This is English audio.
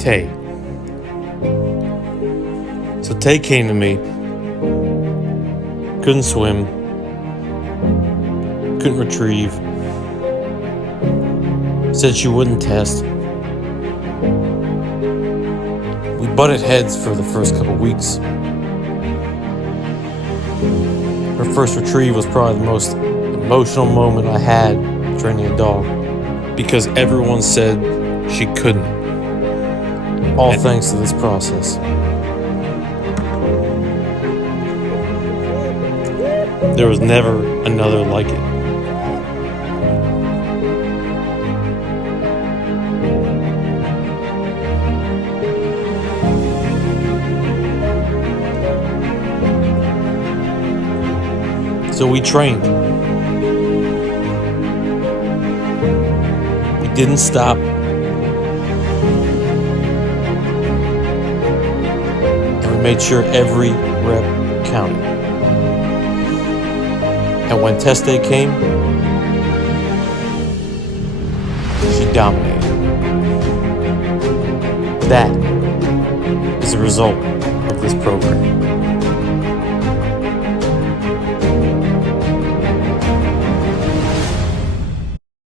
Tay. So Tay came to me, couldn't swim, couldn't retrieve, said she wouldn't test. We butted heads for the first couple weeks. Her first retrieve was probably the most emotional moment I had training a dog, because everyone said she couldn't. All thanks to this process. There was never another like it. So we trained. We didn't stop. And we made sure every rep counted. And when test day came, she dominated. That is a result of this program.